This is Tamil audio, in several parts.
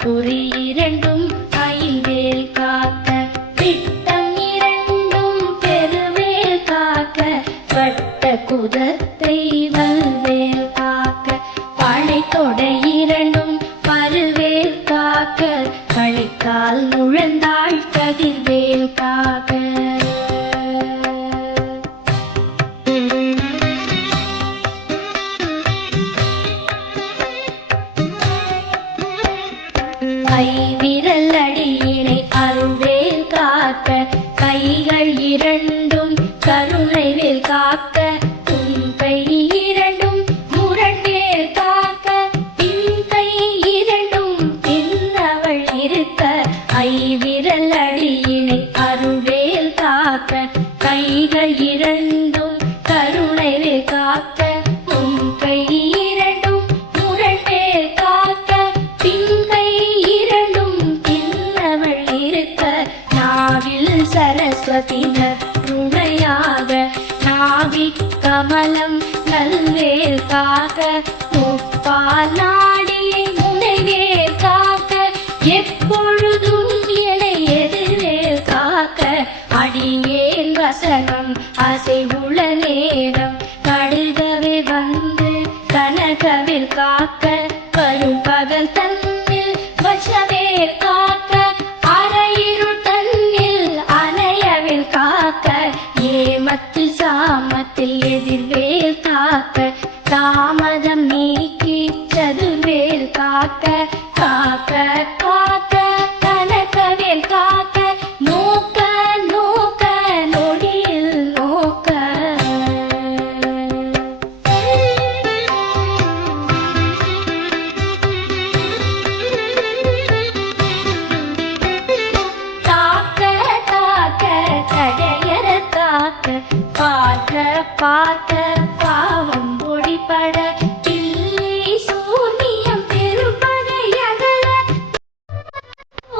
குறி இரண்டும் ஐவேல் காக்க திட்டம் இரண்டும் பெருவேல் காக்க வட்ட குதத்தை வல்வேல் காக்க பனை தொடை இரண்டும் பருவேல் காக்க கழிக்கால் முழந்தாள் கதிர்வேல் காக்க கைவிரல் அடியினை அருள்வேல் காக்க கைகள் இரண்டும் கருணைவேல் காக்க கை இரண்டும் முரண்வேல் காக்க கை இரண்டும் பின்னவள் இருக்க ஐவிரல் அடியினை அருள்வேல் காக்க கைகள் இரண்டும் கருணைவேல் காக்க கை இரண்டும் முரண்வேல் காக்க கை இரண்டும் பின்னவள் இருக்க நாவில் சரஸ்வதி நற்றுணையாக நாவி கமலம் நல்வேல் காக்க முப்பால் நாடியை முனைவேல் காக்க எப்பொழுதும் என்னை எதிர்வேல் காக்க அடியேன் வசனம் அசைவுள்ள நேரம் கடுகவே வந்து கனகவில் காக்க வரும் பகல் தன்னில் வசவேல் காக்க அரையிருள் தன்னில் அணையவில் காக்க ஏமத்தில் சாமத்தில் எதிர்வேல் காக்க தாமதம் நீக்கி சதுர்வேல் காக்க காக்க காக்க கனகவேல் காக்க நோக்க நோக்க நொடியில் நோக்க தாக்க தாக்க தடையற தாக்க பார்க்க பார்க்க பாவம் பொடிபட பில்லி சூனியம் பெரும்பகை அகல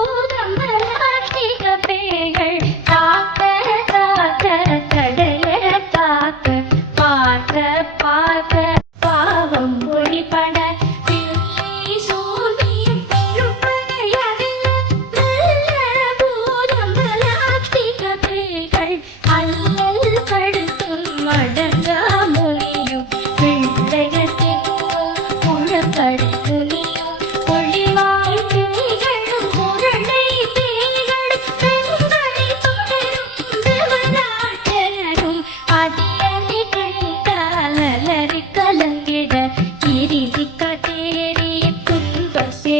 ஓதம்பலாட்டிக பேய்கள் தாக்க தாக்க தடையற தாக்க பார்க்க பார்க்க பாவம் பொடிபட பில்லி சூனியம் பெரும்பகை அகல ஓதம்பலாட்டிக பேய்கள் அல்லல் படுத்தும் மடங்கா மொழியும் பிள்ளைகள் திங்கும் முழக்கடுத்துணியும் ஒளிவாய் பேய்களும் முரளை பேய்களும் பெண்களை தொடரும் தேவராட்டரும் அதியனை கண்டால் அலறி கலங்கிட இறுதி கட்டேறி துன்ப சே